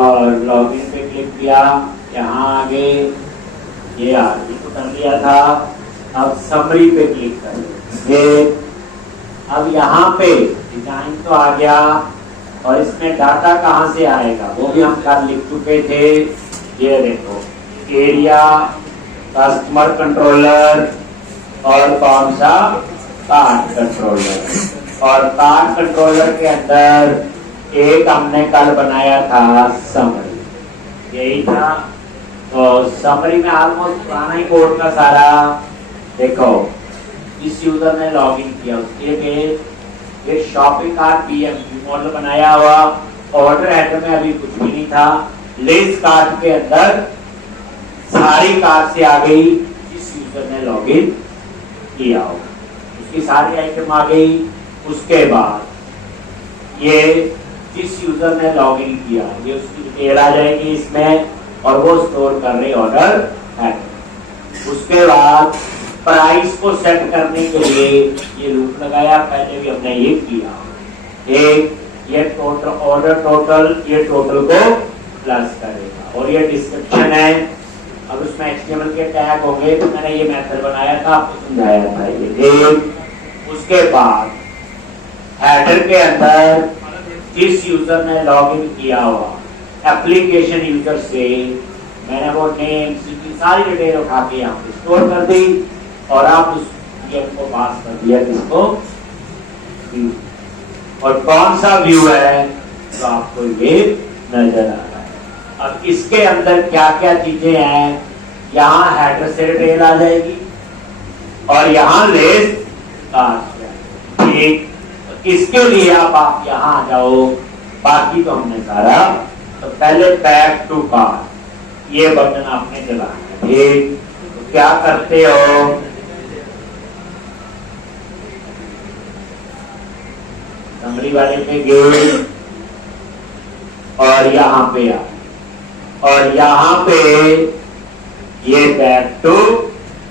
और लॉगिन पे क्लिक किया, यहाँ आगे ये आगे तो कर लिया था। अब समरी पे क्लिक करेंगे। अब यहाँ पे डिजाइन तो आ गया और इसमें डाटा कहाँ से आएगा वो भी हम कल लिख चुके थे। ये देखो एरिया, कस्टमर कंट्रोलर और कौन सा कार्ड कंट्रोलर। और कार्ड कंट्रोलर के अंदर एक हमने कल बनाया था समरी, यही था। तो समरी में ऑलमोस्ट पुराना ही कोड का सारा देखो। इस यूजर ने लॉगिन किया, उसके लिए ये शॉपिंग कार्ट पीएमक्यू मॉडल बनाया हुआ। ऑर्डर हेडर में अभी कुछ भी नहीं था। लिस्ट कार्ट के अंदर सारी कार्ट से आ गई जिस यूजर ने लॉगिन किया होगा, उसकी सारी आइटम आ गई। उसके बाद ये जिस यूजर ने लॉगिन किया ये उसकी डिटेल आ जाएगी इसमें और वो स्टोर कर रही ऑर्डर हेडर। उसके बाद प्राइस को सेट करने के लिए ये लूप लगाया, पहले भी हमने ये किया। एक ये टोटल ऑर्डर टोटल, ये टोटल को प्लस करेगा और ये डिस्क्रिप्शन है। अब उसमें HTML के टैग होंगे, तो मैंने ये मेथड बनाया था, आपको समझाया था ये। उसके बाद हेडर के अंदर जिस यूजर ने लॉगिन किया हुआ एप्लीकेशन यूजर से मैंने वो नेम की सारी डिटेल उठा के यहाँ पे स्टोर कर दी और आप उस को पास कर दिया किसको, व्यू। और कौन सा व्यू है तो आपको ये नजर आ रहा है। अब इसके अंदर क्या क्या चीजें हैं, यहाँ हेडर से डिटेल आ जाएगी और यहाँ लिस्ट ठीक। इसके लिए आप यहाँ आ जाओ, बाकी तो हमने सारा। तो पहले बैक टू कार्ट ये बटन आपने चलाना है। ठीक, तो क्या करते हो, समरी वाले पे गए और यहाँ पे आ, और यहाँ पे ये बैक टू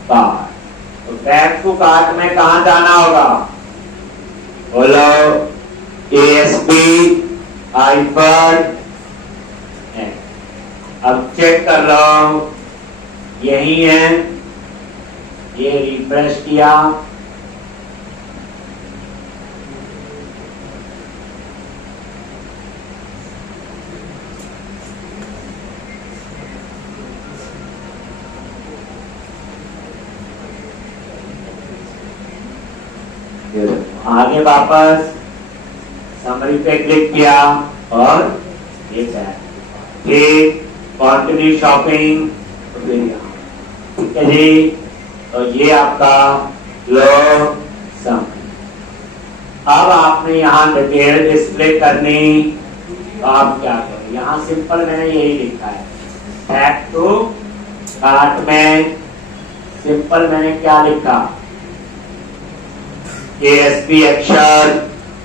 कार्ट। तो बैक टू कार्ट में कहाँ जाना होगा, बोलो ASP iPad। अब चेक कर लो यही है, ये रिफ्रेश किया, आगे वापस समरी पे क्लिक किया और ये ठीक कंटिन्यू शॉपिंग। तो फिर यहाँ ठीक है जी, तो ये आपका लो समरी। अब आपने यहाँ डिटेल डिस्प्ले करनी, तो आप क्या करें, यहाँ सिंपल मैंने यही लिखा है बैक टू कार्ट में। सिंपल मैंने क्या लिखा, ASP एक्शन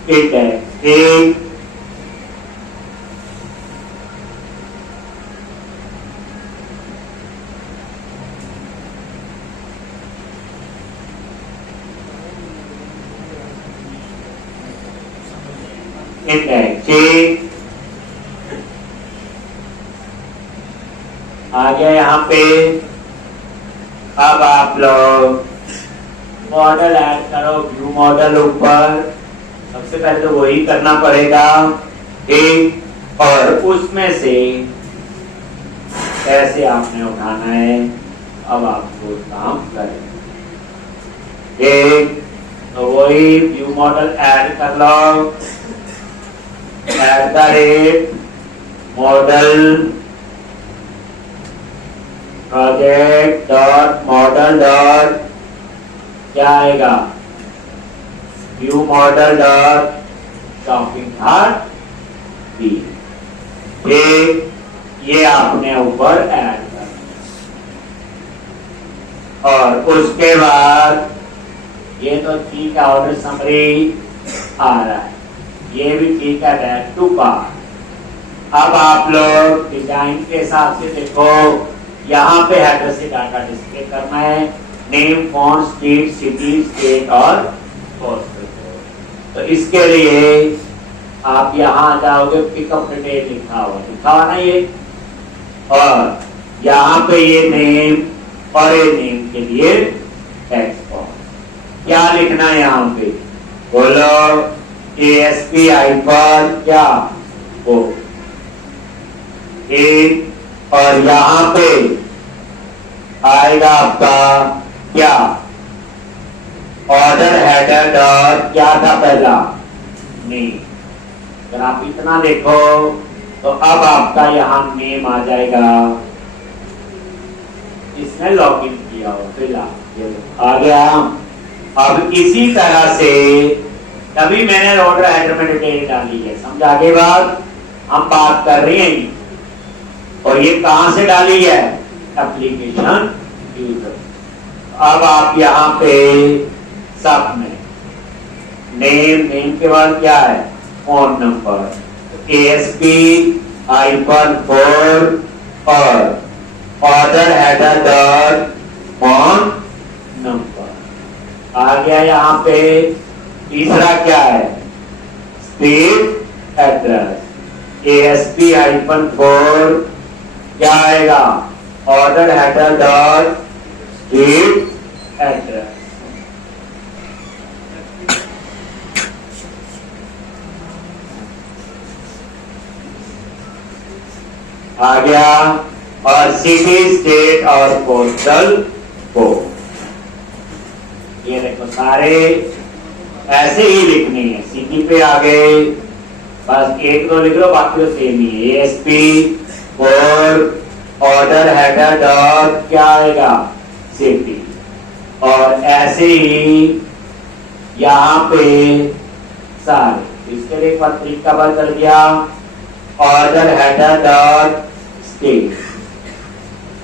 ठीक है, ठीक। ठीक है, ठीक। आ गया यहाँ पे। अब आप लोग मॉडल ऐड करो, व्यू मॉडल ऊपर। सबसे पहले तो वही करना पड़ेगा, ठीक। और उसमें से कैसे आपने उठाना है, अब आपको काम करें, ठीक। तो वही व्यू मॉडल ऐड कर लो, @model project dot model dot क्या आएगा, view model dot shopping cart भी, ठीक। ये आपने ऊपर ऐड कर, और उसके बाद ये तो ठीक है, ऑर्डर समरी आ रहा है, ये भी ठीक है, बैक टू कार्ट। अब आप लोग डिजाइन के हिसाब से देखो, यहाँ पे हेडर से डाटा डिस्प्ले करना है, name, font, street, city, state और पोस्टल कोड। तो इसके लिए आप यहाँ आ जाओगे, पिकअप डिटेल लिखा हुआ ना ये, और यहाँ पे ये नेम और ये नेम के लिए टेक्स्ट बॉक्स क्या लिखना है यहाँ पे, बोलो ASP आइकन क्या वो एक, और यहाँ पे आएगा आपका क्या, ऑर्डर हेडर डॉट क्या था पहला नेम। अगर आप इतना देखो तो अब आपका यहाँ नेम आ जाएगा, इसने लॉगिन किया हो, फिलहाल आ गया। अब इसी तरह से तभी मैंने ऑर्डर हेडर में डिटेल डाली है, समझ आगे बात हम बात कर रहे हैं। और ये कहां से डाली है, एप्लीकेशन यूजर। अब आप यहाँ पे सब में नेम के बाद क्या है, फोन नंबर, ASP आइकन 4 और order header dot phone number आ गया। यहाँ पे तीसरा क्या है, स्टेट एड्रेस, ASP आइकन 4 क्या आएगा, order header dot state address. आ गया, और सिटी स्टेट और पोस्टल कोड, ये देखो सारे ऐसे ही लिखने हैं। सिटी पे आ गए, बस एक दो लिख लो, बाकी तो सेम ही है। ASP और ऑर्डर हेडर डॉट क्या आएगा, सिटी, और ऐसे ही यहाँ पे सारे। इसके लिए पत्रिका पर चल गया, ऑर्डर हेडर डॉट स्टेट,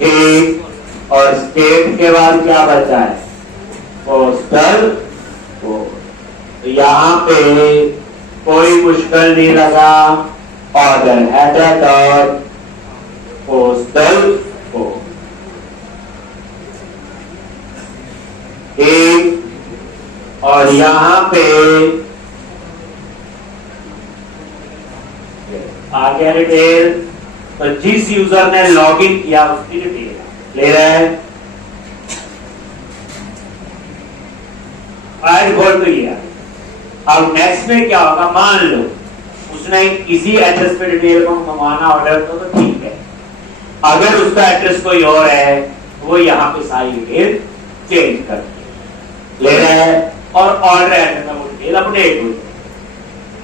एक, और स्टेट के बाद क्या बचा है, पोस्टल कोड। तो यहाँ पे कोई मुश्किल नहीं लगा, order header dot postal code, एक, और यहाँ पे आ गया डिटेल। तो जिस यूजर ने लॉगिन किया उसकी डिटेल ले रहे हैं, बोल तो ये। अब नेक्स्ट में क्या होगा, मान लो उसने किसी एड्रेस पे डिटेल को मंगवाना ऑर्डर तो ठीक है, अगर उसका एड्रेस कोई और है वो यहाँ पे सारी डिटेल चेंज करके ले रहा है, और ऑर्डर एड्रेस में वो डिटेल अपडेट हो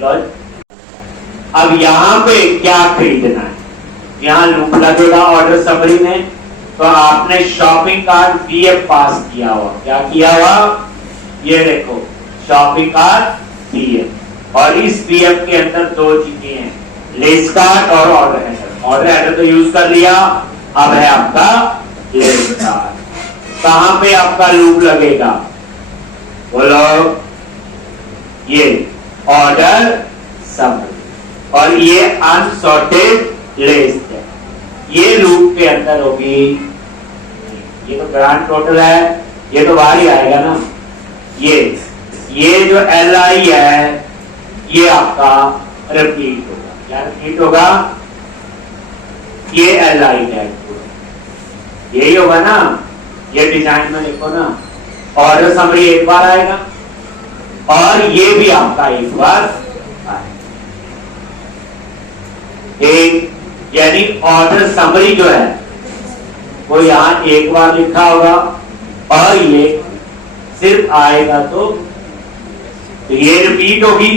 जाए। अब यहाँ पे क्या खरीदना है, यहाँ लूप लगेगा ऑर्डर समरी में। तो आपने शॉपिंग कार्ड BF पास किया हुआ, क्या किया हुआ, ये देखो शॉपिंग कार्ड BF, और इस BF के अंदर दो चीजें हैं, लिस्ट कार्ड और ऑर्डर हेडर। ऑर्डर हेडर तो यूज कर लिया, अब है आपका लिस्ट कार्ड। कहां पे आपका लूप लगेगा, बोलो ये ऑर्डर समरी, और ये अनसॉर्टेड लिस्ट है, ये लूप के अंदर होगी। ये तो ग्रांड टोटल है, ये तो बाहर ही आएगा ना। ये जो LI है ये आपका रिपीट होगा, क्या रिपीट होगा, ये LI टैग यही होगा ना। ये डिजाइन में देखो ना, ऑर्डर समरी एक बार आएगा और ये भी आपका एक बार आएगा। एक यानी ऑर्डर समरी जो है वो यहां एक बार लिखा होगा, और ये सिर्फ आएगा तो ये रिपीट होगी।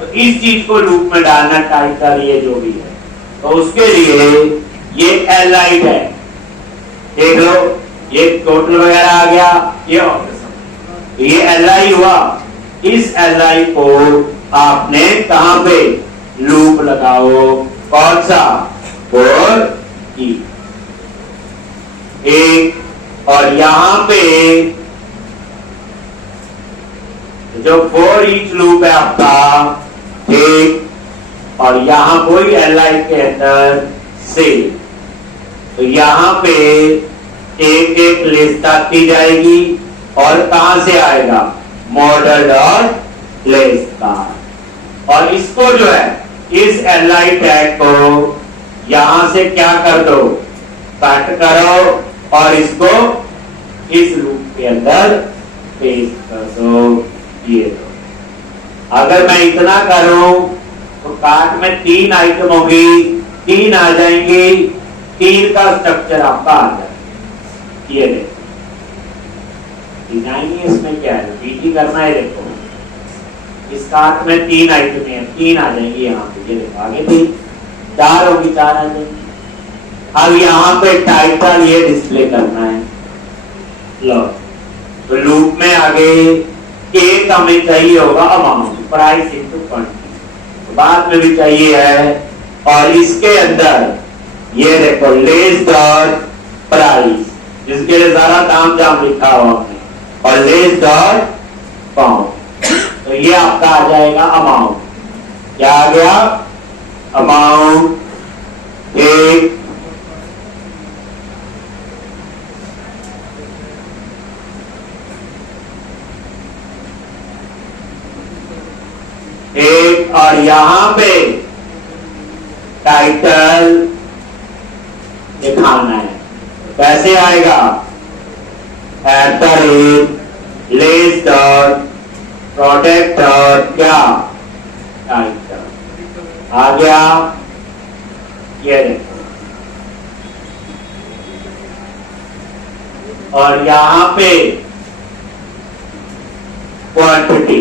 तो इस चीज को लूप में डालना टाइप का लिए जो भी है, तो उसके लिए ये LI है, देख लो ये टोटल वगैरह आ गया, ये ऑर्डर समरी, ये LI हुआ। इस LI को आपने कहां पे लूप लगाओ, कौन सा, फॉर ईच, एक, और यहां पे जो फॉर ईच लूप है आपका, एक, और यहां कोई LI के अंदर से, तो यहां पे एक एक लिस्ट आती जाएगी, और कहां से आएगा, मॉडल डॉट लिस्ट कार्ड। और इसको जो है इस LI टैग को यहां से क्या कर दो, कट करो और इसको इस लूप के अंदर पेस्ट कर दो। ये दो अगर मैं इतना करूं तो कार्ट में 3 आइटम होगी, 3 आ जाएंगी, 3 का स्ट्रक्चर आपका आ जाएगा। ये देखो डिजाइन ही इसमें क्या है, बीटी करना है। देखो इस कार्ट में 3 आइटम है, 3 आ जाएंगी यहाँ पे। ये देखो आगे 3, 4 होगी, 4 आ जाएंगी। अब यहाँ पे टाइटल ये डिस्प्ले करना है। लो तो लूप में आगे एक हमें चाहिए होगा अमाउंट, प्राइस इंटू क्वांटिटी, बाद में भी चाहिए है। और इसके अंदर ये देखो लेस डॉट प्राइस, जिसके लिए सारा दाम जाम लिखा हुआ हमने, और लेस डॉट पाउंड, तो ये आपका आ जाएगा अमाउंट। क्या आ गया, अमाउंट। एक और यहां पे टाइटल दिखाना है, कैसे आएगा, लेस डॉट प्रोडक्ट डॉट क्या टाइटल आ गया। ये देखो और यहां पे quantity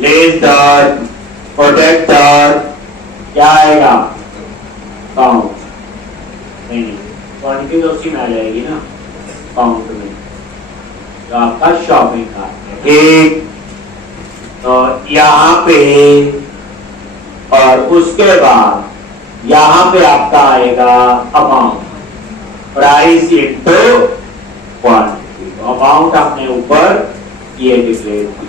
less dot product dot क्या आएगा, काउंट। नहीं क्वांटिटी तो उसी में आ जाएगी ना, काउंट में, तो आपका शॉपिंग कार्ट है। ठीक, तो यहां पे और उसके बाद यहां पे आपका आएगा amount, price into quantity. Amount आपने ऊपर ये डिक्लेयर किया।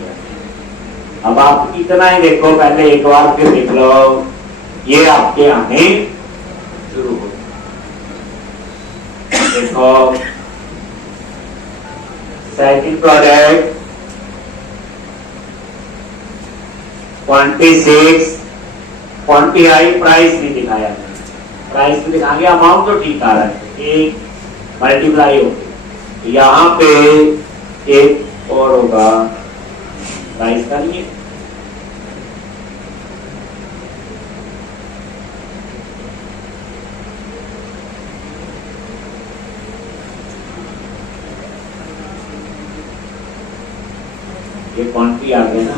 अब आप इतना ही देखो, पहले एक बार फिर देख लो, ये आपके आने शुरू हो। देखो सेकंड प्रोडक्ट 26, क्वांटिटी प्राइस नहीं दिखाया, प्राइस भी दिखाएंगे, अमाउंट तो ठीक आ रहा है, एक मल्टीप्लाई हो गई। यहां पे एक और होगा प्राइस का लिए, ये क्वांटिटी आ गया ना।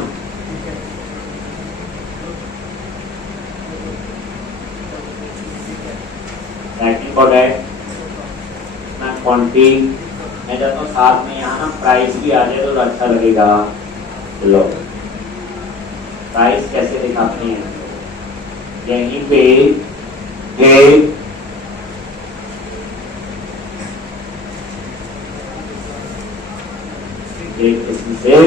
सेकंड प्रोडक्ट ना क्वांटिटी, मैं चाहता हूँ साथ में यहाँ ना प्राइस भी आ जाए तो अच्छा लगेगा। लो प्राइस कैसे दिखाते हैं, यहीं पे एक किस्म से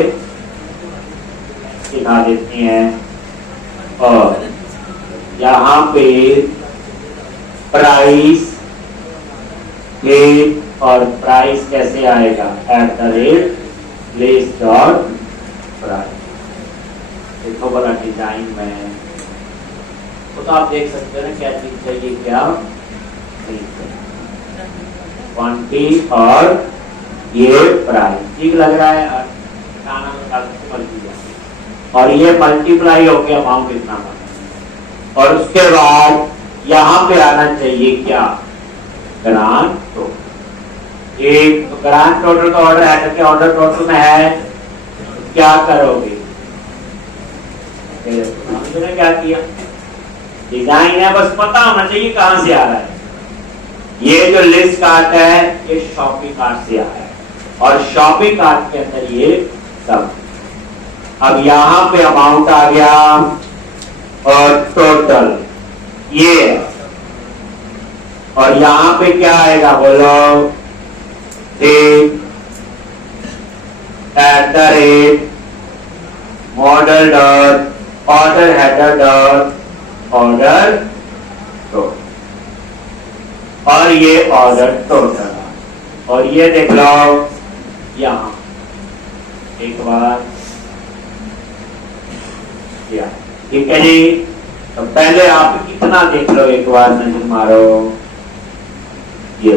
दिखा देती हैं। और यहाँ पे प्राइस और प्राइस कैसे आएगा, लेस डॉट प्राइस। देखो बड़ा डिजाइन में तो आप देख सकते हैं क्या चीज चाहिए, क्या क्वांटिटी और ये प्राइस ठीक लग रहा है। और ये मल्टीप्लाई हो गया अमाउंट इतना, और उसके बाद यहां पे आना चाहिए क्या, ग्रांड टोटल। एक तो ग्रांड टोटल का ऑर्डर है, करके ऑर्डर टोटल में है, क्या करोगे, हमने क्या किया, डिजाइन है, बस पता होना चाहिए कहां से आ रहा है। ये जो लिस्ट कार्ट है ये शॉपिंग कार्ट से आया है, और शॉपिंग कार्ट के अंदर ये सब। अब यहां पे अमाउंट आ गया और टोटल ये, और यहां पे क्या आएगा बोलो, model dot order header dot order total, और ये ऑर्डर टोटल। और ये देख लो यहां एक बार किया। ठीक है जी। तो पहले आप इतना देख लो, एक बार नजर मारो। ये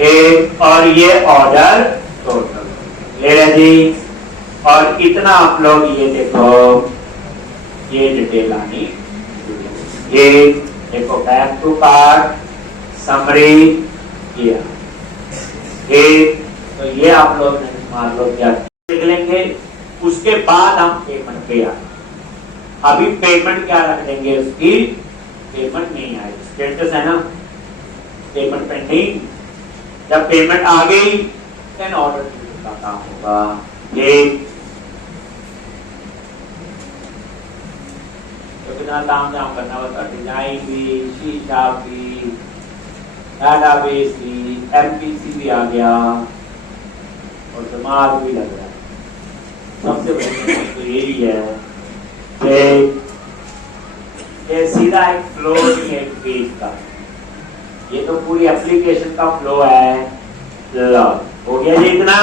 एक और ये ऑर्डर टोटल ले रहे जी। और इतना आप लोग ये देखो, ये डिटेल आनी, ये देखो बैक टू कार्ड समरी किया। तो ये आप लोग मान लो क्या देख लेंगे। उसके बाद हम पेमेंट पे आए। अभी पेमेंट क्या रख देंगे, उसकी पेमेंट नहीं आई, स्टेटस है ना पेमेंट पेंडिंग। जब पेमेंट आ गई देन ऑर्डर का काम होगा। ये तो कितना काम करना होता, डिजाइन भी, शीशा भी, डाटाबेस भी, एमपीसी भी आ गया और दिमाग भी लग रहा है। सबसे बड़ी बात तो यही है कि ये सीधा एक फ्लो नहीं है पेज का, ये तो पूरी एप्लीकेशन का फ्लो है। लो हो गया जी, इतना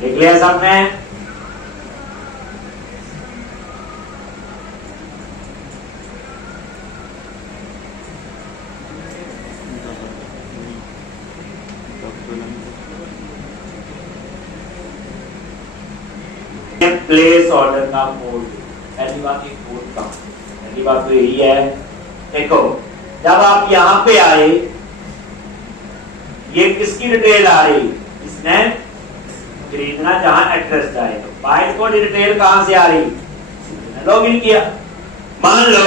देख लिया सबने। प्लेस ऑर्डर का कोड, पहली बात ये कोड का, पहली बात तो यही है। देखो जब आप यहां पे आए, ये किसकी डिटेल आ रही, इसने खरीदना जहां एड्रेस जाए, तो बाइट कोड डिटेल कहां से आ रही, लॉगिन किया। मान लो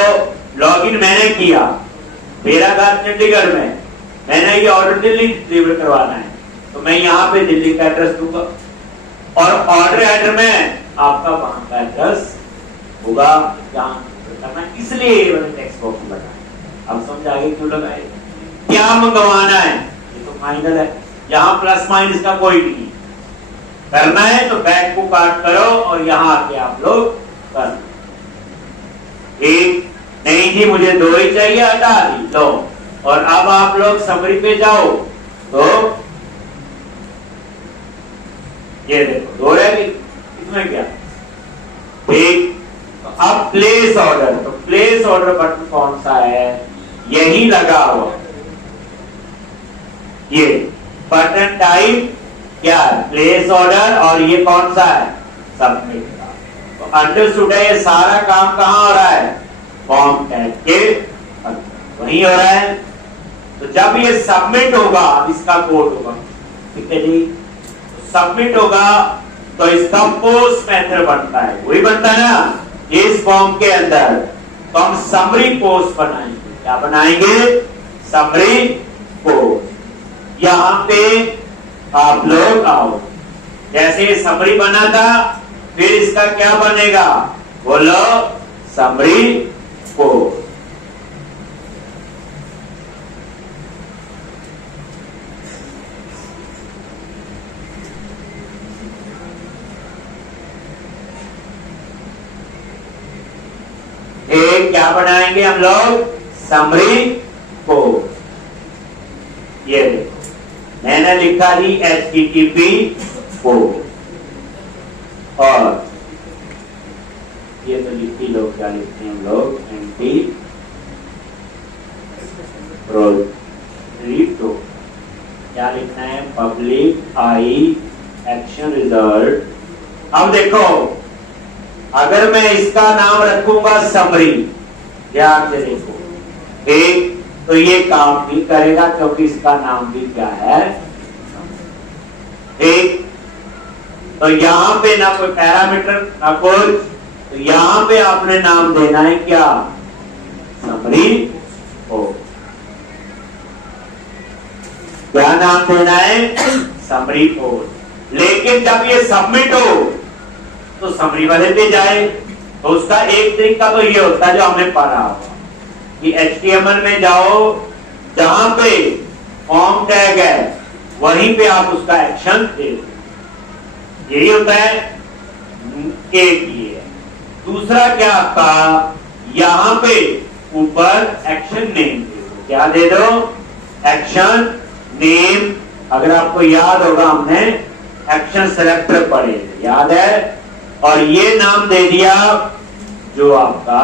लॉगिन मैंने किया, मेरा घर चंडीगढ़ में, मैंने ये ऑर्डर दिल्ली डिलीवर करवाना है, तो मैं यहाँ पे दिल्ली का एड्रेस दूंगा और ऑर्डर हेडर में आपका वहां का एड्रेस होगा जहां करना। इसलिए मैंने टेक्स्ट बॉक्स लगाया। अब समझ आगे क्यों लगाए, क्या मंगवाना है, ये तो फाइनल है, यहाँ प्लस माइनस का कोई नहीं। करना है तो बैक को काट करो और यहाँ आके आप लोग कर। एक नहीं जी मुझे 2 ही चाहिए, हटा दी लो। और अब आप लोग समरी पे जाओ तो ये देखो 2 रहेगी, इसमें क्या एक। तो अब प्लेस ऑर्डर, तो प्लेस ऑर्डर बटन कौन सा है, यही लगा हुआ ये बटन टाइप क्या है, प्लेस ऑर्डर। और ये कौन सा है, सबमिट का। तो अंडरस्टूड है, ये सारा काम कहां हो रहा है, फॉर्म टैग के वहीं हो रहा है। तो जब ये सबमिट होगा, इसका कोड होगा, ठीक है जी। सबमिट होगा तो इसका पोस्ट मेथड बनता है, वही बनता है ना इस फॉर्म के अंदर। तो हम समरी पोस्ट बनाएंगे, क्या बनाएंगे, समरी पोस्ट। यहां पे आप लोग आओ, जैसे समरी बना था, फिर इसका क्या बनेगा, बोलो समरी पोस्ट। एक क्या बनाएंगे हम लोग, समरी पोस्ट। ये देखो मैंने लिखा जी HTTP पोस्ट, और ये तो लिखी लोग क्या लिखते हैं हम लोग, एंटी प्रोटो, क्या लिखना है, पब्लिक आई एक्शन रिजल्ट। अब देखो अगर मैं इसका नाम रखूंगा समरी, ध्यान से देखो, एक तो ये काम भी करेगा क्योंकि इसका नाम भी क्या है, एक तो यहां पे ना कोई पैरामीटर ना कोई, तो यहां पे आपने नाम देना है क्या, समरी हो। क्या नाम देना है, समरी पोस्ट। लेकिन जब ये सबमिट हो तो समरी वाले पे जाए। तो उसका एक तरीका तो ये होता है जो हमने पढ़ा कि HTML में जाओ, जहां पे फॉर्म टैग है वहीं पे आप उसका एक्शन दे दो। यही होता है एक ये। दूसरा क्या आपका, यहां पे ऊपर एक्शन नेम दे दो। क्या दे दो? Action name. अगर आपको याद होगा हमने एक्शन सेलेक्टर पढ़े, याद है? और ये नाम दे दिया जो आपका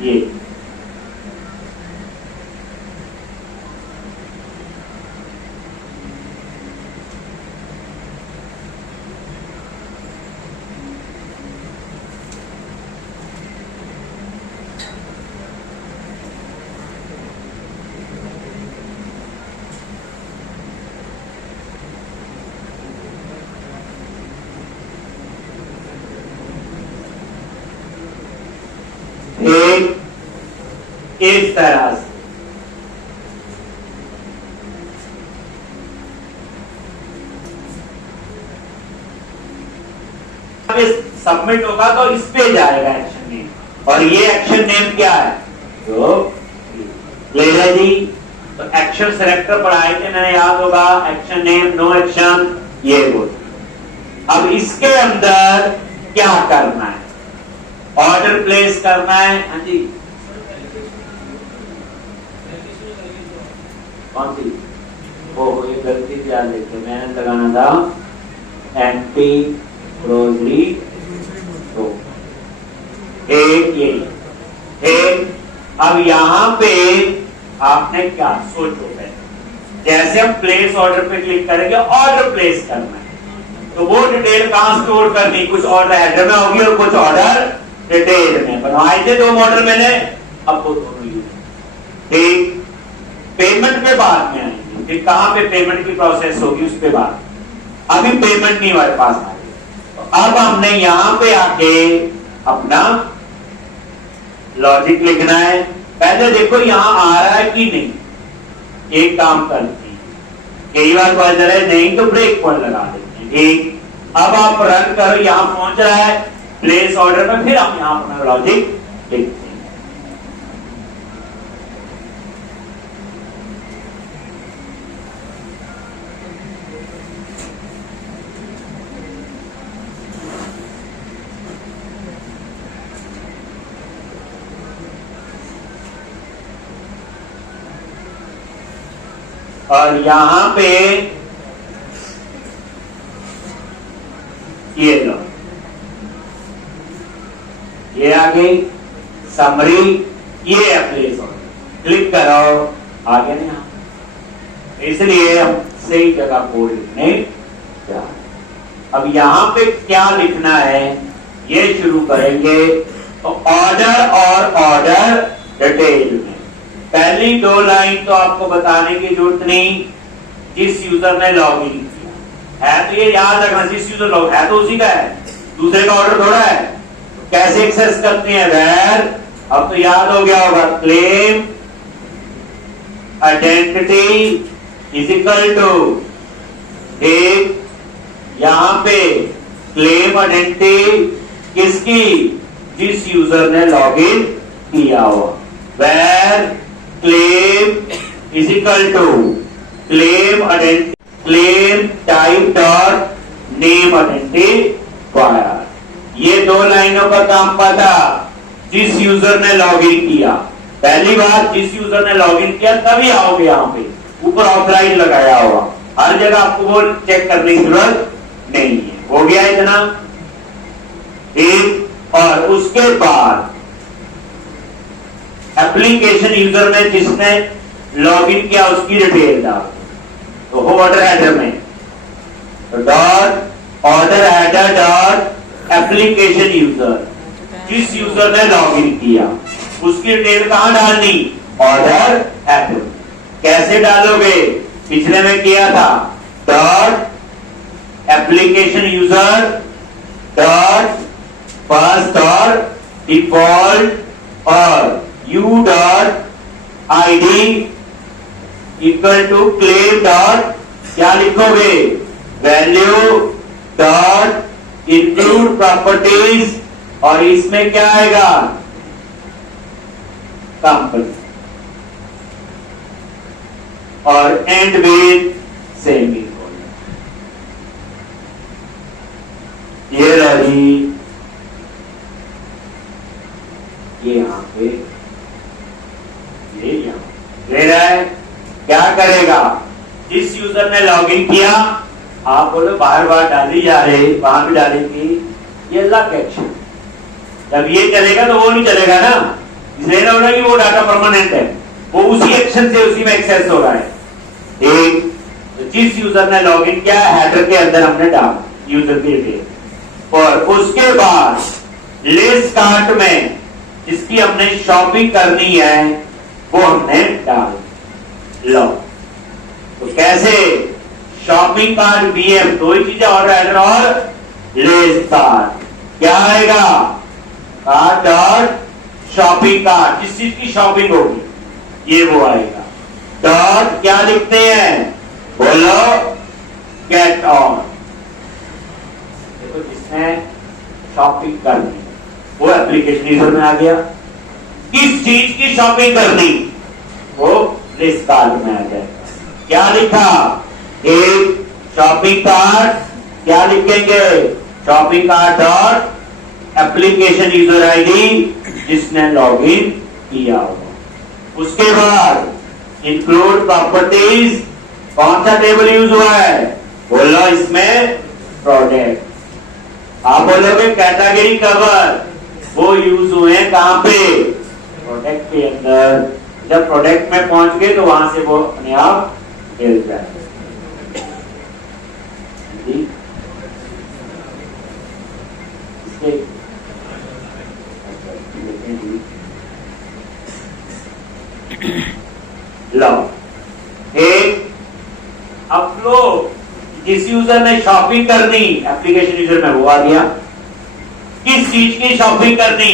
ये इस तरह से सबमिट होगा तो इस पे जाएगा एक्शन नेम। और ये एक्शन नेम क्या है? तो ले जी, तो एक्शन सेलेक्टर पढ़ाए थे मैंने, याद होगा। एक्शन नेम, नो एक्शन, ये बोल। अब इसके अंदर क्या करना है? ऑर्डर प्लेस करना है। हाँ जी, कौन सी? वो ये गलती से याद देखिए, मैंने लगाना था एंटी क्लोजली। तो एक ये एक। अब यहां पे आपने क्या सोचो है, जैसे हम प्लेस ऑर्डर पे क्लिक करेंगे, ऑर्डर प्लेस करना है, तो वो डिटेल कहां स्टोर करनी? कुछ ऑर्डर हेडर में होगी और कुछ ऑर्डर डिटेल में। बनवाए थे दो मॉडल मैंने, अब वो दोनों यूज। ठीक, पेमेंट पे बाद में आएंगे, फिर कहां पे पेमेंट की प्रोसेस होगी उस पे बाद। अभी पेमेंट नहीं हमारे पास आ रही, तो अब हमने यहां पे आके अपना लॉजिक लिखना है। पहले देखो यहां आ रहा है कि नहीं, एक काम करते हैं, कई बार पता चले नहीं तो ब्रेक पॉइंट लगा देते हैं। ठीक, अब आप रन करो, यहां पहुंच रहा है प्लेस ऑर्डर में, फिर हम यहां अपना लॉजिक लिखते हैं। और यहां पे ये लो, ये आ गई समरी, ये है प्लेस ऑर्डर। क्लिक करो, आगे नहीं आ, इसलिए हम सही जगह कोड लिखने जा। अब यहां पे क्या लिखना है ये शुरू करेंगे। तो ऑर्डर और ऑर्डर डिटेल में पहली दो लाइन तो आपको बताने की जरूरत नहीं, जिस यूजर ने लॉग इन किया है, तो ये याद रखना, जिस यूजर लॉग है तो उसी का है, दूसरे का ऑर्डर थोड़ा है। तो कैसे एक्सेस करते हैं? वेयर, अब तो याद हो गया होगा, claim identity is equal to एक, यहां पे क्लेम आइडेंटिटी किसकी? जिस यूजर ने लॉग इन किया हो। Where claim is equal to claim identity, claim type dot name identifier. ये दो लाइनों का काम पता, जिस यूजर ने लॉग इन किया। पहली बार जिस यूजर ने लॉग इन किया तभी आओगे, यहां पे ऊपर ऑथराइज लगाया हुआ, हर जगह आपको वो चेक करने की जरूरत नहीं है। हो गया इतना एक। और उसके बाद एप्लीकेशन यूजर में जिसने लॉगिन किया उसकी डिटेल डाल, तो हो ऑर्डर हेडर में dot order header dot application user, जिस यूजर ने लॉगिन किया उसकी डिटेल कहां डालनी? Order header. कैसे डालोगे? पिछले में किया था, dot application user dot first और डिफॉल्ट और u dot ID equal to claim dot क्या लिखोगे? वैल्यू डॉट इंक्लूड प्रॉपर्टीज, और इसमें क्या आएगा? कंपनी, और एंड विथ सेमीकोलन। ये रही, ये यहां पे, ये यहां ले रहा है। क्या करेगा? जिस यूजर ने लॉगिन किया, आप बोलो बार बार डाली जा रही, वहां भी डालेंगी, ये लॉक एक्शन। जब ये चलेगा तो वो नहीं चलेगा ना, इसलिए ना होना कि वो डाटा परमानेंट है, वो उसी एक्शन से उसी में एक्सेस हो रहा है। एक, तो जिस यूजर ने लॉगिन किया, हेडर के अंदर हमने डाल यूजर की डिटेल, और उसके बाद लिस्ट कार्ट में जिसकी हमने शॉपिंग करनी है वो हमने डाल लो। तो कैसे? शॉपिंग कार्ट बीएम, दो ही चीजें, ऑर्डर हेडर और लिस्ट कार्ट। क्या आएगा? कार्ट डॉट शॉपिंग कार्ट, जिस चीज की शॉपिंग होगी ये वो आएगा। डॉट क्या लिखते हैं? बोलो, गेट ऑन। देखो, जिसने शॉपिंग करनी वो एप्लीकेशन यूजर में आ गया। किस चीज की शॉपिंग करनी वो लिस्ट कार्ट में आ जाएगा। क्या लिखा? एक शॉपिंग कार्ट, क्या लिखेंगे? Shopping cart dot application user ID जिसने लॉगिन किया होगा। उसके बाद इंक्लूड प्रॉपर्टीज, कौन सा टेबल यूज हुआ है? बोलो इसमें प्रोडक्ट। आप बोलोगे कैटेगरी कवर, वो यूज हुए हैं कहां पे? प्रोडक्ट के अंदर। जब प्रोडक्ट में पहुंच गए तो वहां से वो अपने आप हिल जाए। लो, एक अपलोड, जिस यूजर ने शॉपिंग करनी एप्लीकेशन यूजर में वो आ गया। किस चीज की शॉपिंग करनी?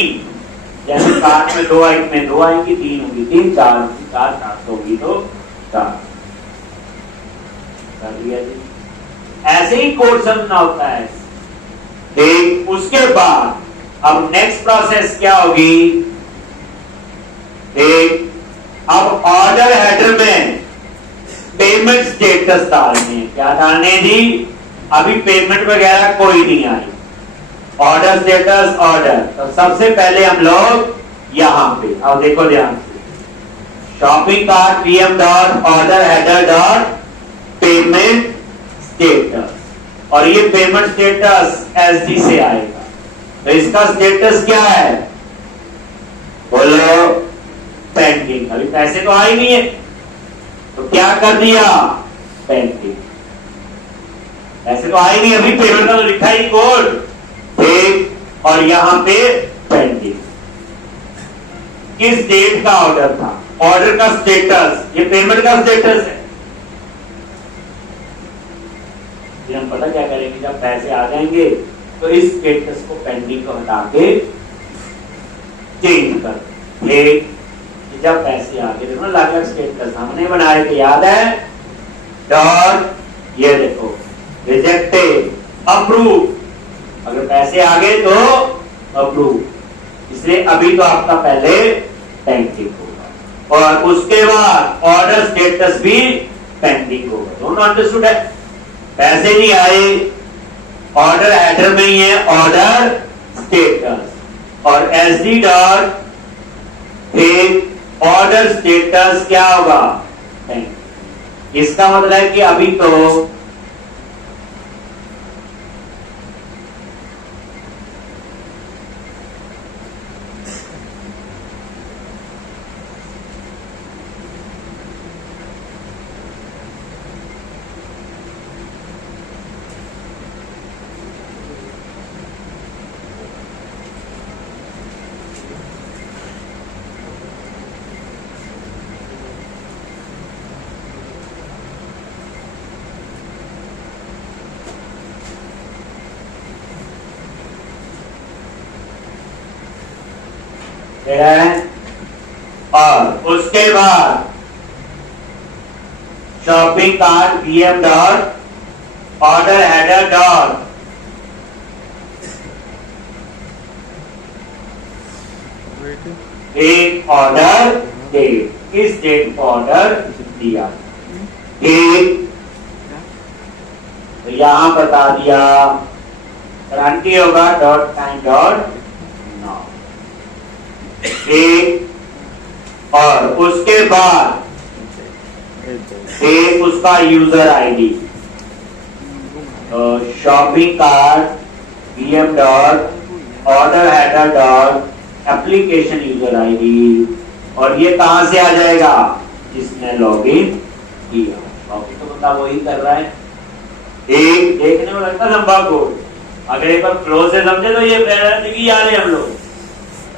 जैसे कार्ट में दो आइटमें, दो आएंगी, तीन होगी, तीन, चार, चार होगी तो चार कर दिया जी। ऐसे ही कोड समझना होता है। ठीक, उसके बाद अब नेक्स्ट प्रोसेस क्या होगी? ठीक, अब ऑर्डर हेडर में पेमेंट स्टेटस डालने। क्या डालने जी? अभी पेमेंट वगैरह कोई नहीं आई। ऑर्डर स्टेटस ऑर्डर, तो सबसे पहले हम लोग यहां पे, अब देखो ध्यान से, shopping cart PM dot order header dot payment status, और ये पेमेंट स्टेटस एसडी से आएगा। तो इसका स्टेटस क्या है? बोलो, पेंडिंग। अभी पैसे तो आए नहीं है, तो क्या कर दिया? पेंडिंग। पैसे तो आए नहीं, अभी पेमेंट का तो लिखा ही कोड, ठीक, और यहां पे पेंडिंग। किस डेट का ऑर्डर था? ऑर्डर का स्टेटस, ये पेमेंट का स्टेटस है। हम पता क्या करेंगे, जब पैसे आ जाएंगे तो इस स्टेटस को, पेंडिंग को हटा के चेंज कर, ठीक। जब पैसे आ गए, देखो ना, अलग स्टेटस हमने बनाए थे, याद है? डॉट, ये देखो, रिजेक्टेड, अप्रूव। अगर पैसे आ गए तो अप्रूव, इसलिए अभी तो आपका पहले पेंडिंग होगा, और उसके बाद ऑर्डर स्टेटस भी पेंडिंग होगा। दोनों अंडरस्टूड है? पैसे नहीं आए, ऑर्डर हेडर में ही है ऑर्डर स्टेटस, और एसडी डॉट ऑर्डर स्टेटस क्या होगा? पेंडिंग। इसका मतलब है कि अभी तो है, और उसके बाद shopping cart BM dot order header dot एक ऑर्डर डेट, किस डेट को ऑर्डर दिया, ठीक। तो यहां बता दिया, गारंटी होगा डॉट टाइम डॉट नाउ, ठीक। और उसके बाद एक उसका user ID, shopping cart BM dot order header dot application user ID, और ये कहां से आ जाएगा, जिसने लॉगिन किया। लॉगिन तो बता वही कर रहा है, एक देखने में लगता लंबा कोड, अगर एक बार फ्लो से समझे तो ये याद है हम लोग।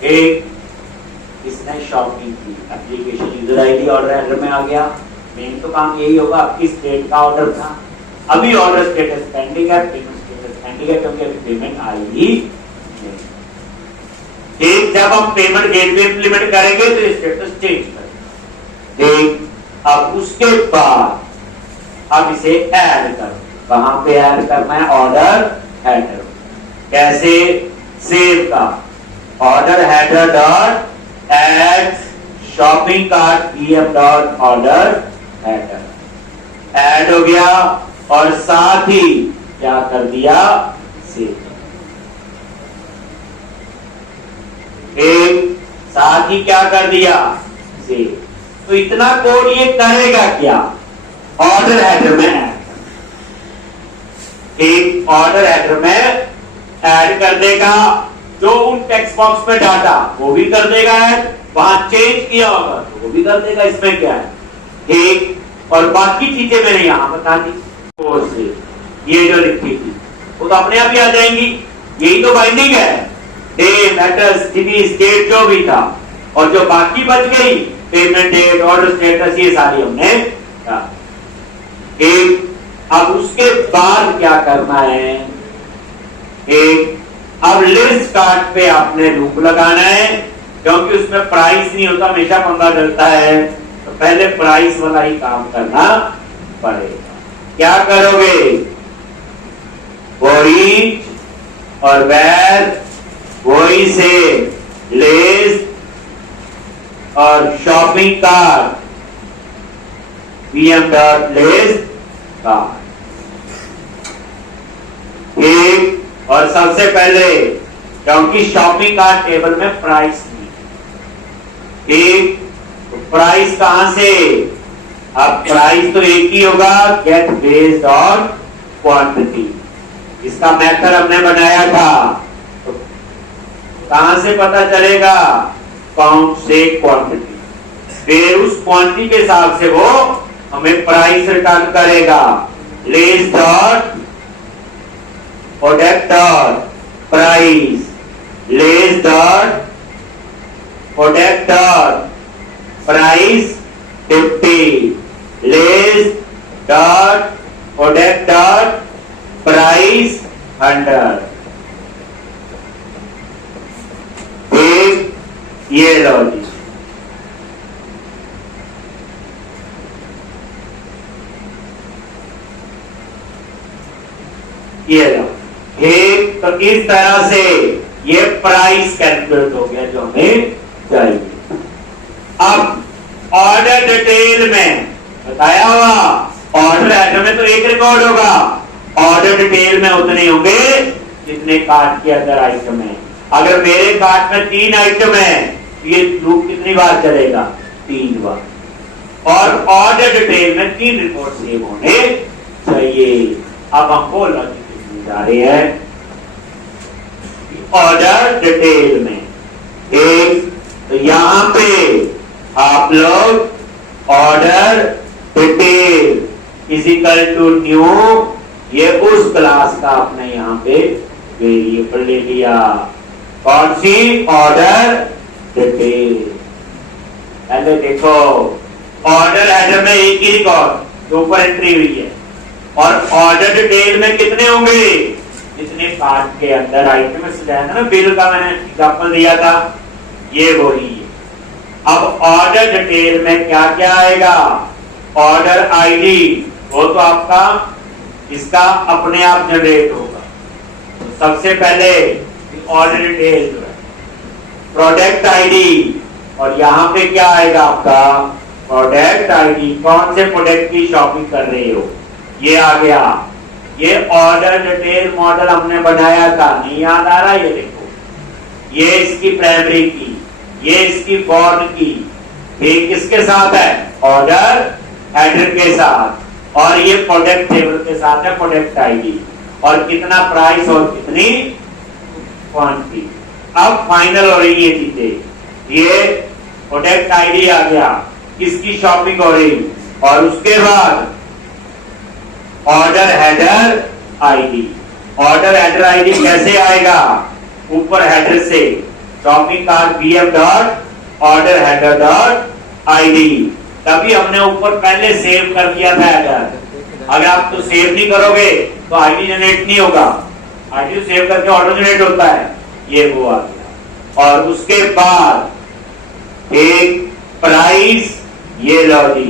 एक इसने शॉपिंग की, application user ID order header में आ गया। मेन तो काम यही होगा, किस डेट का ऑर्डर था, अभी ऑर्डर स्टेटस पेंडिंग है, पेमेंट स्टेटस पेंडिंग है क्योंकि अभी पेमेंट आई ही नहीं। ठीक, जब हम पेमेंट गेटवे इंप्लीमेंट करेंगे तो स्टेटस चेंज करेंगे। ठीक, अब उसके बाद अब इसे ऐड करो, कहां पे ऐड करना है, ऑर्डर हेडर। कैसे, सेव का order header dot add shopping cart BM dot order header add हो गया, और साथ ही क्या कर दिया, सेव। एक साथ ही क्या कर दिया, सेव। तो इतना कोड ये करेगा क्या, ऑर्डर हेडर में ऐड, एक ऑर्डर हेडर में ऐड कर देगा, जो उन टेक्स्ट बॉक्स में डाटा वो भी कर देगा ऐड, वहां चेंज किया होगा तो वो भी कर देगा, इसमें क्या है, ठीक। और बाकी चीजें मैंने यहां बता दी कोड से, ये जो लिखी थी वो तो अपने आप ही आ जाएंगी, यही तो बाइंडिंग है, डे मैटर स्थिति स्टेट जो भी था, और जो बाकी बच गई पेमेंट डेट ऑर्डर स्टेटस ये सारी हमने एक। अब उसके बाद क्या करना है, एक अब लिस्ट कार्ड पे आपने लूप लगाना है, क्योंकि उसमें प्राइस नहीं होता, हमेशा पंगा डलता है, तो पहले प्राइस वाला ही काम करना पड़ेगा। क्या करोगे, ईच और वेर वही से लिस्ट और shopping cart BM dot list card, ठीक। और सबसे पहले क्योंकि शॉपिंग कार्ट टेबल में प्राइस नहीं, ठीक, तो प्राइस कहां से, अब प्राइस तो एक ही होगा, गेट बेस्ड ऑन क्वांटिटी, इसका मेथड हमने बनाया था, तो कहां से पता चलेगा, काउंट से क्वांटिटी, फिर उस क्वांटिटी के हिसाब से वो हमें प्राइस रिटर्न करेगा, list dot product dot price, list dot product dot price 50, list dot product dot price 100, ठीक। ये लॉजिक, ये लो, ठीक। तो इस तरह से ये प्राइस कैलकुलेट हो गया जो हमें चाहिए। अब ऑर्डर डिटेल में बताया हुआ, ऑर्डर हेडर में तो एक रिकॉर्ड होगा, ऑर्डर डिटेल में उतने होंगे जितने कार्ट के अंदर आइटम है। अगर मेरे कार्ट में 3 आइटम है, ये लूप कितनी बार चलेगा, 3 बार, और ऑर्डर डिटेल में 3 रिकॉर्ड सेव होने चाहिए। अब हमको लॉजिक जा रहे हैं ऑर्डर डिटेल में, एक तो यहां पे आप लोग order detail is equal to new, ये उस क्लास का आपने यहां पे वेरिएबल ले लिया, कौन सी, ऑर्डर डिटेल। पहले देखो ऑर्डर हेडर में एक ही रिकॉर्ड जो ऊपर एंट्री हुई है, और ऑर्डर डिटेल में कितने होंगे, जितने कार्ट के अंदर आइटम सजाया था ना, बिल का मैंने एग्जांपल दिया था, ये वही है। अब ऑर्डर डिटेल में क्या क्या आएगा, ऑर्डर आईडी वो तो आपका इसका अपने आप जनरेट होगा। तो सबसे पहले ऑर्डर डिटेल जो है, प्रोडक्ट आईडी, और यहां पे क्या आएगा आपका प्रोडक्ट आईडी, कौन से प्रोडक्ट की शॉपिंग कर रहे हो, ये आ गया। ये ऑर्डर डिटेल मॉडल हमने बनाया था, नहीं याद आ रहा? ये देखो, ये इसकी प्राइमरी की, ये इसकी फॉर्म की, ये किसके साथ है? ऑर्डर हेडर के साथ, और ये प्रोडक्ट टेबल के साथ है प्रोडक्ट आईडी, और कितना प्राइस और कितनी क्वांटिटी। अब फाइनल हो रही है चीजें, ये प्रोडक्ट आईडी आ गया, किसकी शॉपिंग हो रही, और उसके बाद order header ID. Order header ID कैसे आएगा? ऊपर हेडर से shopping cart BM dot order header dot ID, तभी हमने ऊपर पहले सेव कर दिया था हेडर। अगर आप तो सेव नहीं करोगे तो आईडी जनरेट नहीं होगा, आईडी सेव करके ऑर्डर जनरेट होता है, ये वो आ गया। और उसके बाद एक प्राइस, ये लो जी,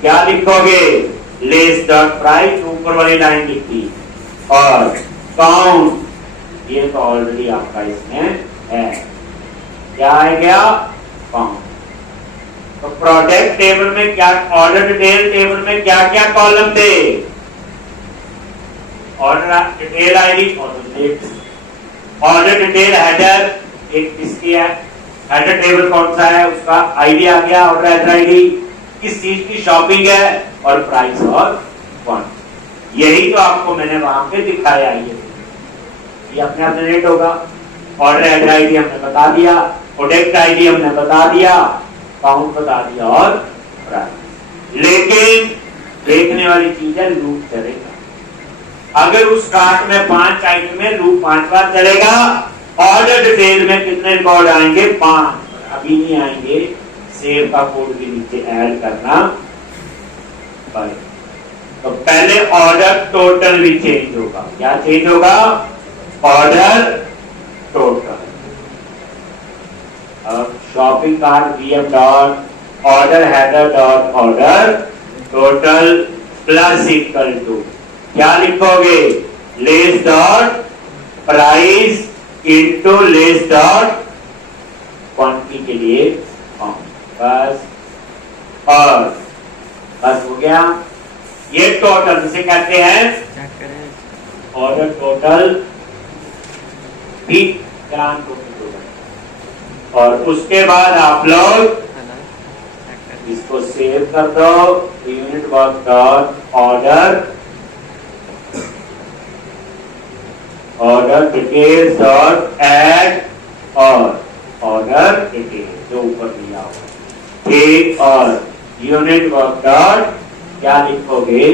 क्या लिखोगे? लेस डॉट प्राइस, ऊपर वाली लाइन लिखी, और काउंट, ये तो ऑलरेडी आपका इसमें है, क्या आ गया? काउंट। तो प्रोडक्ट टेबल में क्या, ऑर्डर डिटेल टेबल में क्या क्या कॉलम थे? Order detail ID, order detail header, एक किसकी है, हेडर टेबल कौन सा है उसका आईडी आ गया, ऑर्डर हेडर आईडी, किस चीज की शॉपिंग है, और प्राइस और क्वांटिटी। यही तो आपको मैंने वहां पे दिखाया, ये अपने आप जनरेट होगा। ऑर्डर हेडर आईडी हमने बता दिया, प्रोडक्ट आईडी हमने बता दिया, काउंट बता दिया, और प्राइस। लेकिन देखने वाली चीज है, लूप चलेगा। अगर उस कार्ट में 5 आइटम में लूप 5 बार चलेगा, ऑर्डर डिटेल में कितने रिकॉर्ड आएंगे? 5। अभी नहीं आएंगे, सेव का कोड के नीचे ऐड करना पड़ेगा। तो पहले ऑर्डर टोटल भी चेंज होगा। क्या चेंज होगा? Order total. अब shopping cart BM dot order header dot order total plus equal to, क्या लिखोगे? Less dot price into less dot quantity के लिए बस, और बस हो गया। ये टोटल जिसे कहते हैं ऑर्डर टोटल भी ग्रांड टोटल। और उसके बाद आप लोग इसको सेव कर दो, unit work dot order order details dot add, और ऑर्डर डिटेल जो ऊपर दिया हुआ, ठीक। और यूनिट वर्क डॉट क्या लिखोगे?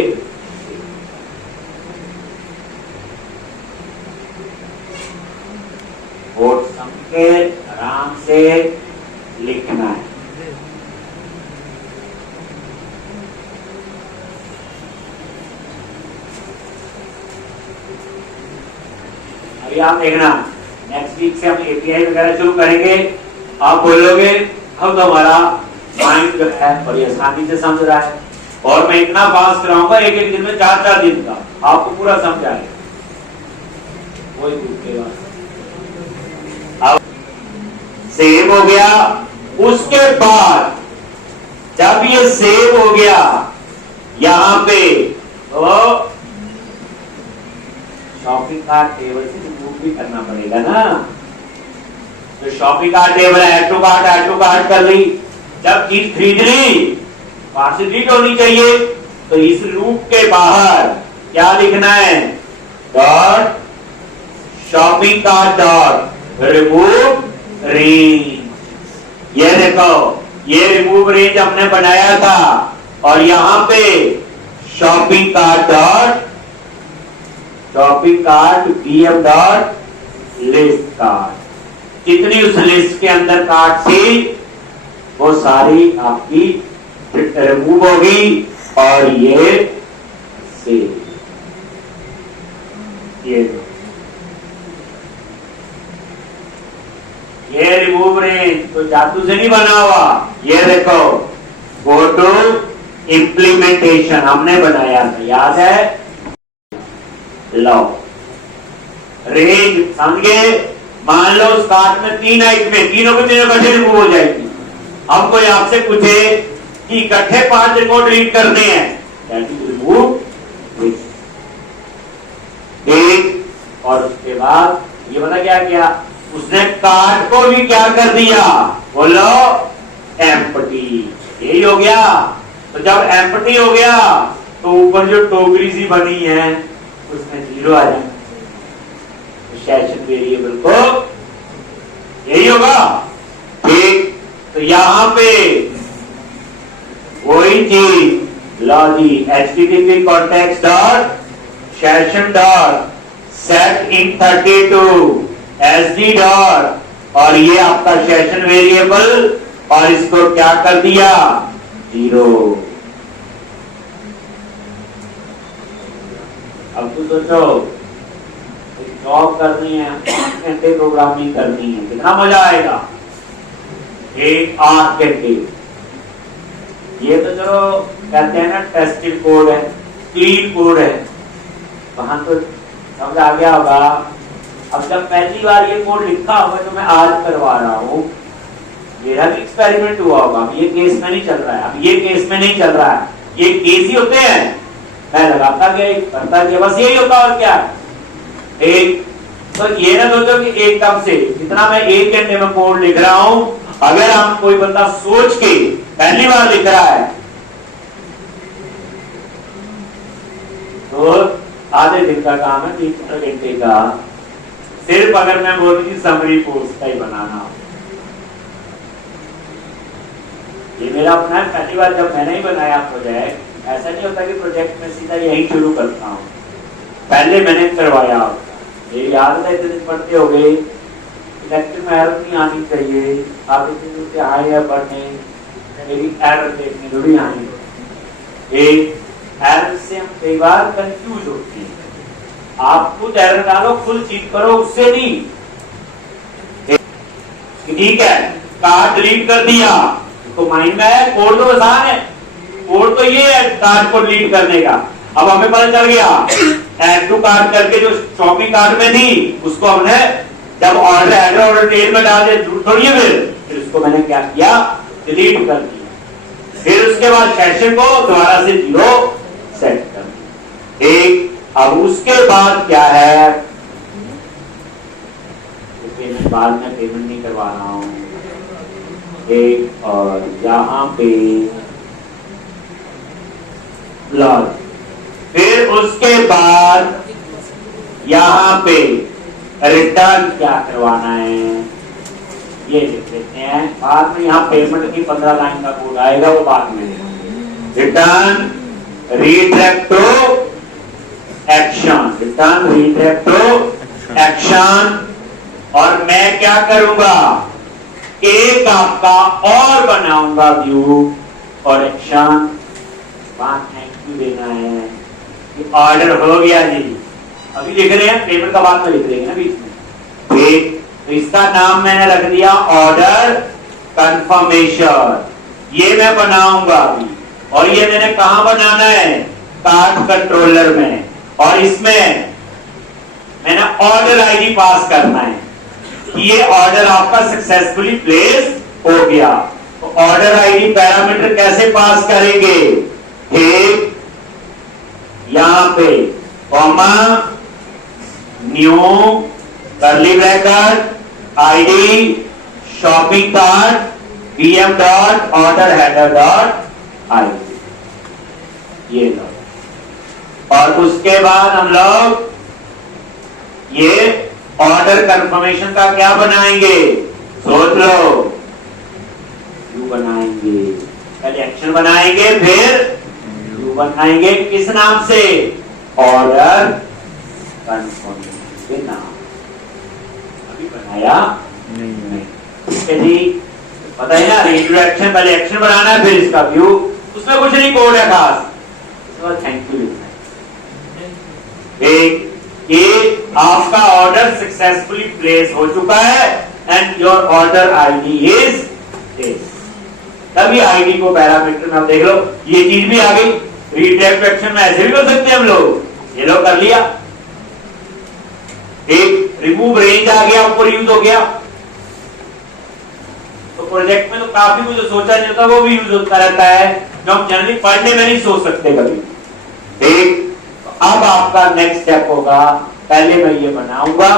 कोड समझ के आराम से लिखना है। अभी आप देखना, नेक्स्ट वीक से हम एपीआई वगैरह शुरू करेंगे। आप बोलोगे अब तो हमारा माइंड जो है बड़ी आसानी से समझ रहा है, और मैं इतना पास कराऊंगा एक एक दिन में 4-4 दिन का, आपको पूरा समझ आएगा। वही पूछेगा। अब सेव हो गया, उसके बाद जब ये सेव हो गया यहां पे, तो शॉपिंग कार्ट टेबल से रिमूव भी करना पड़ेगा ना। तो shopping cart table add to cart कर ली, जब चीज खरीद ली वहां से डिलीट होनी चाहिए, तो इस लूप के बाहर क्या लिखना है? Dot shopping cart dot remove range. ये देखो, ये रिमूव रेंज हमने बनाया था, और यहां पे shopping cart BM dot list cart, जितनी उस लिस्ट के अंदर कार्ट थी वो सारी आपकी रिमूव होगी, और ये सेव, ये रिमूव रेंज तो जादू से नहीं बना हुआ। ये देखो, गो टू इंप्लीमेंटेशन हमने बनाया था, याद है? लॉ रेंज समझ गए? मान लो उस कार्ड में 3 आइटमें, तीनों के तीनों इकट्ठे रिमूव हो जाएगी। हम कोई आपसे पूछे कि इकट्ठे 5 रिकॉर्ड रीड करने हैं, दैट इज रिमूव एक। और उसके बाद ये पता क्या किया उसने, कार्ड को भी क्या कर दिया, बोलो एम्प्टी। यही हो गया। तो जब एम्प्टी हो गया तो ऊपर जो टोकरी सी बनी है उसमें 0 आ जाए, सेशन वेरिएबल को यही होगा। ठीक, तो यहां पे वही चीज logy http context dot session dot set in 32 sd dot और ये आपका सेशन वेरिएबल और इसको क्या कर दिया 0। अब तो सोचो जॉब करनी है, 5 घंटे प्रोग्रामिंग करनी है, कितना मजा आएगा, 1 8 घंटे। ये तो चलो कहते हैं ना टेस्टेड कोड है, क्लीन कोड है, वहां तो समझ आ गया होगा। अब जब पहली बार ये कोड लिखा होगा जो मैं आज करवा रहा हूँ, मेरा भी एक्सपेरिमेंट हुआ होगा। अब ये केस में नहीं चल रहा है, अब ये केस में नहीं चल रहा है, ये केस ही होते हैं। मैं लगाता गया करता गया, बस यही होता और क्या है। एक तो ये ना सोचो कि एकदम से जितना मैं 1 घंटे में कोड लिख रहा हूं, अगर हम कोई बंदा सोच के पहली बार लिख रहा है तो आधे दिन का काम है, 3 घंटे का। सिर्फ अगर मैं बोल रही समरी पोस्ट का ही बनाना, ये मेरा अपना पहली बार जब मैंने ही बनाया प्रोजेक्ट। ऐसा नहीं होता कि प्रोजेक्ट में सीधा यही शुरू करता हूँ, पहले मैंने करवाया। ये याद है इतने पढ़ते हो गए, इलेक्ट्रिक में एरर नहीं आनी चाहिए, आप इतने आए या पढ़ने मेरी एरर देखने थोड़ी आनी। एक एरर से हम कई बार कंफ्यूज होते हैं। आप खुद एरर डालो, खुद चीट करो, उससे नहीं। ठीक है, कार्ड डिलीट कर दिया तो माइंड में है, कोड तो आसान है, कोड तो ये है कार्ड को डिलीट करने का। अब हमें पता चल गया एड टू कार्ड करके जो शॉपिंग कार्ड में थी उसको हमने जब ऑर्डर एड ऑर्डर टेल में डाल दिया, थोड़ी है फिर उसको मैंने क्या किया, डिलीट कर दिया। फिर उसके बाद सेशन को दोबारा से 0 सेट कर दिया। एक अब उसके बाद क्या है, पेमेंट बाद में पेमेंट नहीं करवा रहा हूं। एक और यहां पे लॉज, फिर उसके बाद यहां पे रिटर्न क्या करवाना है ये लिख देते हैं। बाद में यहाँ पेमेंट की 15 लाइन का कोड आएगा, वो बाद में। Return redirect to action, return redirect to action. और मैं क्या करूंगा, एक आपका और बनाऊंगा व्यू और एक्शन। थैंक यू देना है कि ऑर्डर हो गया जी, अभी लिख रहे हैं, पेमेंट का बाद में लिख देंगे ना बीच में। ठीक, तो इसका नाम मैंने रख दिया ऑर्डर कंफर्मेशन। ये मैं बनाऊंगा अभी, और ये मैंने कहां बनाना है, कार्ड कंट्रोलर में। और इसमें मैंने ऑर्डर आईडी पास करना है कि ये ऑर्डर आपका सक्सेसफुली प्लेस हो गया। तो ऑर्डर आईडी पैरामीटर कैसे पास करेंगे, ठीक, यहां पे comma new curly bracket ID shopping cart pm dot order header dot ID, ये लो। और उसके बाद हम लोग ये ऑर्डर कंफर्मेशन का क्या बनाएंगे, सोच लो, यू बनाएंगे, पहले एक्शन बनाएंगे फिर यू बनाएंगे। किस नाम से, ऑर्डर कंफर्मेशन नाम। अभी बनाया नहीं, ठीक है जी, पता है ना, इंट्रोडक्शन पहले एक्शन बनाना है फिर इसका व्यू, उसमें कुछ नहीं कोड है खास, थैंक यू लिखना है। एक ये आपका ऑर्डर सक्सेसफुली प्लेस हो चुका है and your order ID is this. तभी आईडी को पैरामीटर में आप देख लो ये चीज भी आ गई। रीड एक्शन में ऐसे भी कर सकते हैं हम लोग, ये लोग कर लिया। एक रिमूव रेंज आ गया, ऊपर यूज हो गया। तो प्रोजेक्ट में तो काफी मुझे सोचा नहीं होता, वो भी यूज होता रहता है जो हम जनरली पढ़ने में नहीं सोच सकते कभी। ठीक, तो अब आपका नेक्स्ट स्टेप होगा, पहले मैं ये बनाऊंगा,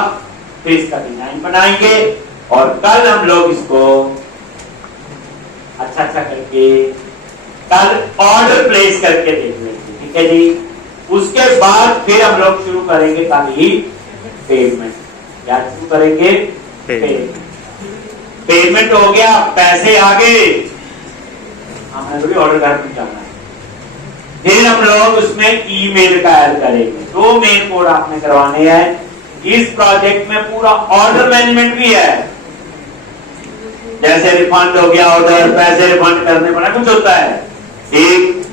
फिर इसका डिजाइन बनाएंगे और कल हम लोग इसको अच्छा करके कल ऑर्डर प्लेस करके देख लेंगे। ठीक है जी। उसके बाद फिर हम लोग शुरू करेंगे कल ही पेमेंट। क्या शुरू करेंगे? पेमेंट हो गया, पैसे आ गए, हमें भी ऑर्डर कर जाना है। फिर हम लोग उसमें ईमेल का ऐड करेंगे। 2 मेल कोड आपने करवाने हैं। इस प्रोजेक्ट में पूरा ऑर्डर मैनेजमेंट भी है, जैसे रिफंड हो गया ऑर्डर, पैसे रिफंड करने पड़ा, कुछ होता है। एक